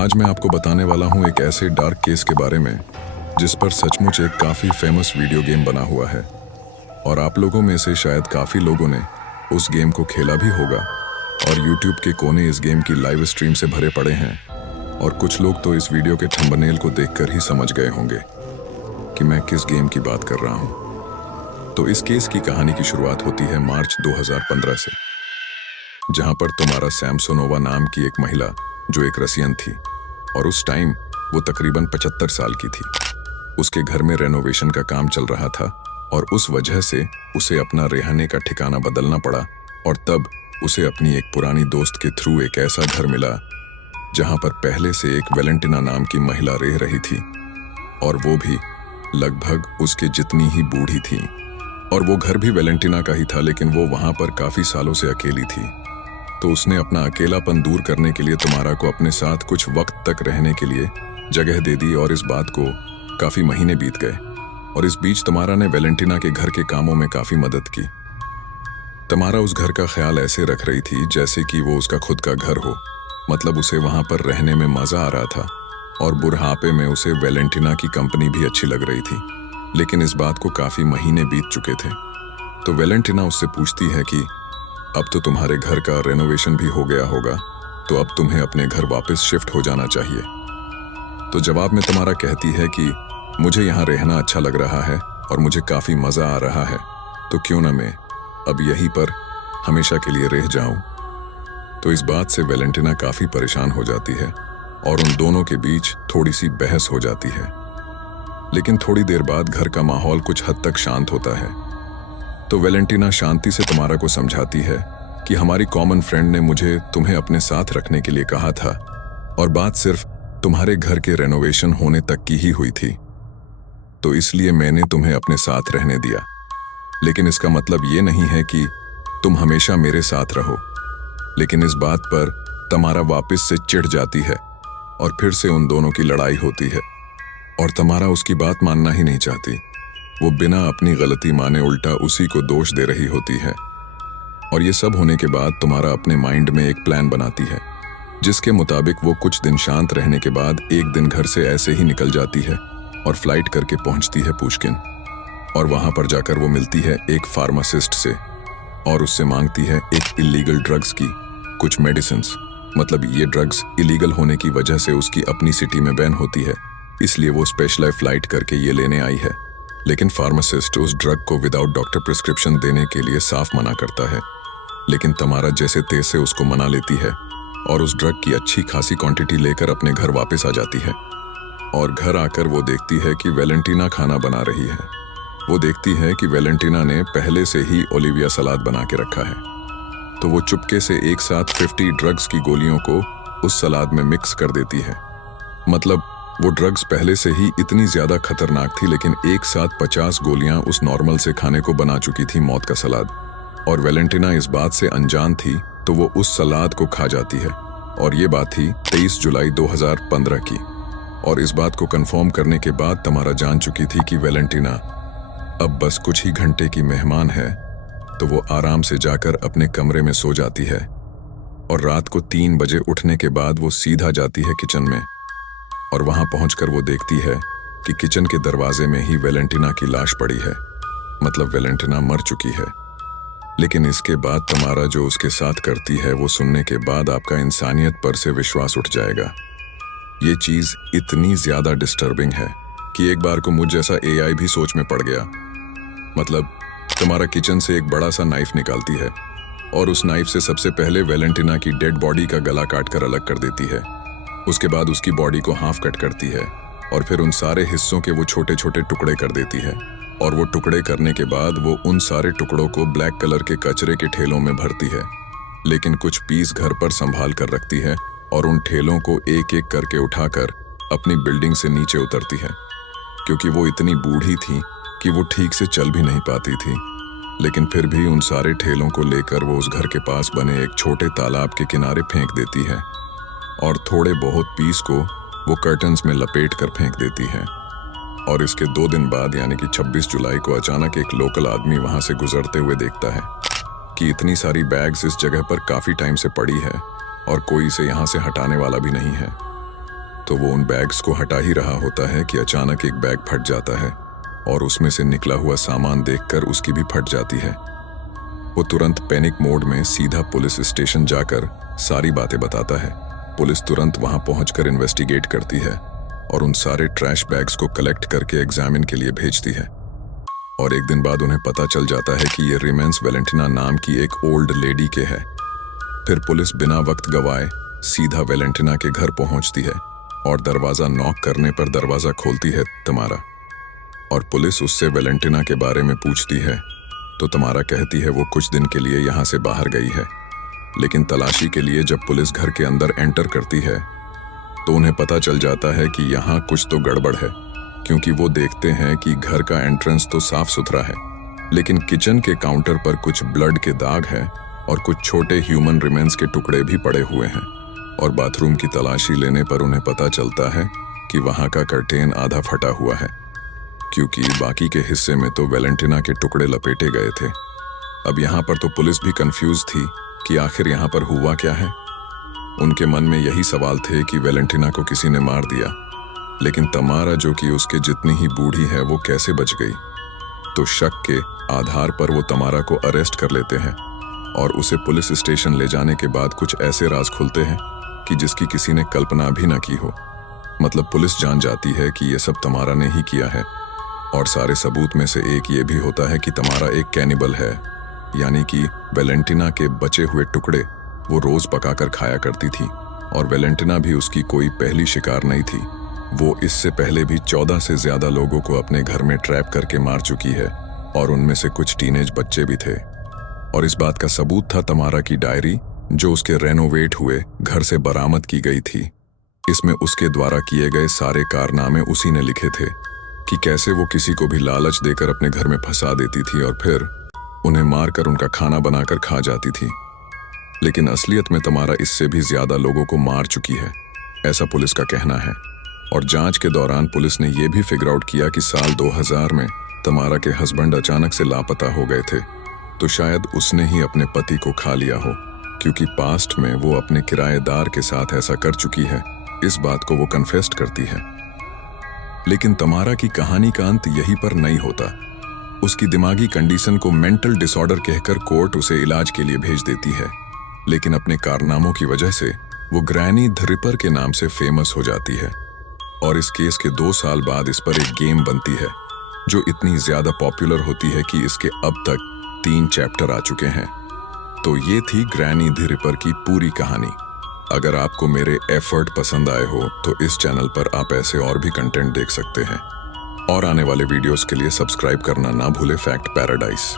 आज मैं आपको बताने वाला हूँ एक ऐसे डार्क केस के बारे में जिस पर सचमुच एक काफ़ी फेमस वीडियो गेम बना हुआ है। और आप लोगों में से शायद काफ़ी लोगों ने उस गेम को खेला भी होगा और YouTube के कोने इस गेम की लाइव स्ट्रीम से भरे पड़े हैं। और कुछ लोग तो इस वीडियो के थंबनेल को देखकर ही समझ गए होंगे कि मैं किस गेम की बात कर रहा हूँ। तो इस केस की कहानी की शुरुआत होती है मार्च 2015 से, जहाँ पर तुम्हारा सैमसोनोवा नाम की एक महिला जो एक रसियन थी और उस टाइम वो तकरीबन 75 साल की थी। उसके घर में रेनोवेशन का काम चल रहा था और उस वजह से उसे अपना रहने का ठिकाना बदलना पड़ा। और तब उसे अपनी एक पुरानी दोस्त के थ्रू एक ऐसा घर मिला जहां पर पहले से एक वेलेंटिना नाम की महिला रह रही थी और वो भी लगभग उसके जितनी ही बूढ़ी थी। और वो घर भी वेलेंटिना का ही था, लेकिन वो वहां पर काफी सालों से अकेली थी। तो उसने अपना अकेलापन दूर करने के लिए तुम्हारा को अपने साथ कुछ वक्त तक रहने के लिए जगह दे दी। और इस बात को काफी महीने बीत गए और इस बीच तुम्हारा ने वेलेंटिना के घर के कामों में काफी मदद की। तुम्हारा उस घर का ख्याल ऐसे रख रही थी जैसे कि वो उसका खुद का घर हो, मतलब उसे वहां पर रहने में मजा आ रहा था और बुढ़ापे में उसे वेलेंटिना की कंपनी भी अच्छी लग रही थी। लेकिन इस बात को काफी महीने बीत चुके थे। तो वेलेंटिना उससे पूछती है कि अब तो तुम्हारे घर का रेनोवेशन भी हो गया होगा, तो अब तुम्हें अपने घर वापस शिफ्ट हो जाना चाहिए। तो जवाब में तुम्हारा कहती है कि मुझे यहाँ रहना अच्छा लग रहा है और मुझे काफी मजा आ रहा है, तो क्यों ना मैं अब यहीं पर हमेशा के लिए रह जाऊं। तो इस बात से वेलेंटिना काफी परेशान हो जाती है और उन दोनों के बीच थोड़ी सी बहस हो जाती है। लेकिन थोड़ी देर बाद घर का माहौल कुछ हद तक शांत होता है। तो वेलेंटिना शांति से तुम्हारा को समझाती है कि हमारी कॉमन फ्रेंड ने मुझे तुम्हें अपने साथ रखने के लिए कहा था और बात सिर्फ तुम्हारे घर के रेनोवेशन होने तक की ही हुई थी, तो इसलिए मैंने तुम्हें अपने साथ रहने दिया। लेकिन इसका मतलब ये नहीं है कि तुम हमेशा मेरे साथ रहो। लेकिन इस बात पर तमारा वापस से चिढ़ जाती है और फिर से उन दोनों की लड़ाई होती है और तमारा उसकी बात मानना ही नहीं चाहती। वो बिना अपनी गलती माने उल्टा उसी को दोष दे रही होती है। और ये सब होने के बाद तुम्हारा अपने माइंड में एक प्लान बनाती है जिसके मुताबिक वो कुछ दिन शांत रहने के बाद एक दिन घर से ऐसे ही निकल जाती है और फ्लाइट करके पहुंचती है पुष्किन। और वहां पर जाकर वो मिलती है एक फार्मासिस्ट से और उससे मांगती है एक इलीगल ड्रग्स की कुछ मेडिसिन्स। मतलब ये ड्रग्स इलीगल होने की वजह से उसकी अपनी सिटी में बैन होती है, इसलिए वो स्पेशल फ्लाइट करके ये लेने आई है। लेकिन फार्मासिस्ट उस ड्रग को विदाउट डॉक्टर प्रिस्क्रिप्शन देने के लिए साफ मना करता है। लेकिन तमारा जैसे तेज से उसको मना लेती है और उस ड्रग की अच्छी खासी क्वांटिटी लेकर अपने घर वापस आ जाती है। और घर आकर वो देखती है कि वेलेंटिना खाना बना रही है। वो देखती है कि वेलेंटिना ने पहले से ही ओलिविया सलाद बना के रखा है। तो वो चुपके से एक साथ 50 ड्रग्स की गोलियों को उस सलाद में मिक्स कर देती है। मतलब वो ड्रग्स पहले से ही इतनी ज्यादा खतरनाक थी, लेकिन एक साथ 50 गोलियां उस नॉर्मल से खाने को बना चुकी थी मौत का सलाद। और वेलेंटिना इस बात से अनजान थी, तो वो उस सलाद को खा जाती है। और ये बात थी 23 जुलाई 2015 की। और इस बात को कंफर्म करने के बाद तमारा जान चुकी थी कि वेलेंटिना अब बस कुछ ही घंटे की मेहमान है। तो वो आराम से जाकर अपने कमरे में सो जाती है और रात को 3 बजे उठने के बाद वो सीधा जाती है किचन में। और वहां पहुंचकर वो देखती है कि किचन के दरवाजे में ही वेलेंटिना की लाश पड़ी है। मतलब वेलेंटिना मर चुकी है। लेकिन इसके बाद तमारा जो उसके साथ करती है वो सुनने के बाद आपका इंसानियत पर से विश्वास उठ जाएगा। ये चीज इतनी ज्यादा डिस्टर्बिंग है कि एक बार को मुझ जैसा एआई भी सोच में पड़ गया। मतलब तुम्हारा किचन से एक बड़ा सा नाइफ निकालती है और उस नाइफ से सबसे पहले वेलेंटिना की डेड बॉडी का गला काटकर अलग कर देती है। उसके बाद उसकी बॉडी को हाफ कट करती है और फिर उन सारे हिस्सों के वो छोटे छोटे टुकड़े कर देती है। और वो टुकड़े करने के बाद वो उन सारे टुकड़ों को ब्लैक कलर के कचरे के ठेलों में भरती है। लेकिन कुछ पीस घर पर संभाल कर रखती है और उन ठेलों को एक एक करके उठाकर अपनी बिल्डिंग से नीचे उतरती है, क्योंकि वो इतनी बूढ़ी थी कि वो ठीक से चल भी नहीं पाती थी। लेकिन फिर भी उन सारे ठेलों को लेकर वो उस घर के पास बने एक छोटे तालाब के किनारे फेंक देती है और थोड़े बहुत पीस को वो कर्टन्स में लपेट कर फेंक देती है। और इसके 2 दिन बाद यानी कि 26 जुलाई को अचानक एक लोकल आदमी वहां से गुजरते हुए देखता है कि इतनी सारी बैग्स इस जगह पर काफी टाइम से पड़ी है और कोई इसे यहाँ से हटाने वाला भी नहीं है। तो वो उन बैग्स को हटा ही रहा होता है कि अचानक एक बैग फट जाता है और उसमें से निकला हुआ सामान देखकर उसकी भी फट जाती है। वो तुरंत पैनिक मोड में सीधा पुलिस स्टेशन जाकर सारी बातें बताता है। पुलिस तुरंत वहां पहुंचकर इन्वेस्टिगेट करती है और उन सारे ट्रैश बैग्स को कलेक्ट करके एग्जामिन के लिए भेजती है। और एक दिन बाद उन्हें पता चल जाता है कि ये रिमेंस वेलेंटिना नाम की एक ओल्ड लेडी के है। फिर पुलिस बिना वक्त गवाए सीधा वेलेंटिना के घर पहुंचती है और दरवाजा नॉक करने पर दरवाजा खोलती है तमारा। और पुलिस उससे वेलेंटिना के बारे में पूछती है तो तमारा कहती है वो कुछ दिन के लिए यहाँ से बाहर गई है। लेकिन तलाशी के लिए जब पुलिस घर के अंदर एंटर करती है तो उन्हें पता चल जाता है कि यहाँ कुछ तो गड़बड़ है, क्योंकि वो देखते हैं कि घर का एंट्रेंस तो साफ सुथरा है, लेकिन किचन के काउंटर पर कुछ ब्लड के दाग है और कुछ छोटे ह्यूमन रिमेन्स के टुकड़े भी पड़े हुए हैं। और बाथरूम की तलाशी लेने पर उन्हें पता चलता है कि वहां का कर्टेन आधा फटा हुआ है, क्योंकि बाकी के हिस्से में तो वेलेंटिना के टुकड़े लपेटे गए थे। अब यहाँ पर तो पुलिस भी कंफ्यूज थी कि आखिर यहाँ पर हुआ क्या है। उनके मन में यही सवाल थे कि वेलेंटिना को किसी ने मार दिया, लेकिन तमारा जो कि उसके जितनी ही बूढ़ी है वो कैसे बच गई। तो शक के आधार पर वो तमारा को अरेस्ट कर लेते हैं और उसे पुलिस स्टेशन ले जाने के बाद कुछ ऐसे राज खुलते हैं कि जिसकी किसी ने कल्पना भी न की हो। मतलब पुलिस जान जाती है कि ये सब तमारा ने ही किया है। और सारे सबूत में से एक ये भी होता है कि तमारा एक कैनिबल है, यानी कि वेलेंटिना के बचे हुए टुकड़े वो रोज पकाकर खाया करती थी। और वेलेंटिना भी उसकी कोई पहली शिकार नहीं थी। वो इससे पहले भी 14 से ज्यादा लोगों को अपने घर में ट्रैप करके मार चुकी है और उनमें से कुछ टीनेज बच्चे भी थे। और इस बात का सबूत था तमारा की डायरी, जो उसके रेनोवेट हुए घर से बरामद की गई थी। इसमें उसके द्वारा किए गए सारे कारनामे उसी ने लिखे थे कि कैसे वो किसी को भी लालच देकर अपने घर में फंसा देती थी और फिर उन्हें मारकर उनका खाना बनाकर खा जाती थी। लेकिन असलियत में तमारा इससे भी ज्यादा लोगों को मार चुकी है, ऐसा पुलिस का कहना है। और जांच के दौरान पुलिस ने यह भी फिगर आउट किया कि साल 2000 में तमारा के हस्बैंड अचानक से लापता हो गए थे। तो शायद उसने ही अपने पति को खा लिया हो, क्योंकि पास्ट में वो अपने किराएदार के साथ ऐसा कर चुकी है। इस बात को वो कन्फेस्ट करती है। लेकिन तमारा की कहानी का अंत यहीं पर नहीं होता। उसकी दिमागी कंडीशन को मेंटल डिसऑर्डर कहकर कोर्ट उसे इलाज के लिए भेज देती है। लेकिन अपने कारनामों की वजह से वो ग्रैनी द रिपर के नाम से फेमस हो जाती है। और इस केस के 2 साल बाद इस पर एक गेम बनती है, जो इतनी ज्यादा पॉपुलर होती है कि इसके अब तक 3 चैप्टर आ चुके हैं। तो ये थी ग्रैनी द रिपर की पूरी कहानी। अगर आपको मेरे एफर्ट पसंद आए हो तो इस चैनल पर आप ऐसे और भी कंटेंट देख सकते हैं। और आने वाले वीडियोस के लिए सब्सक्राइब करना ना भूले फैक्ट पैराडाइज।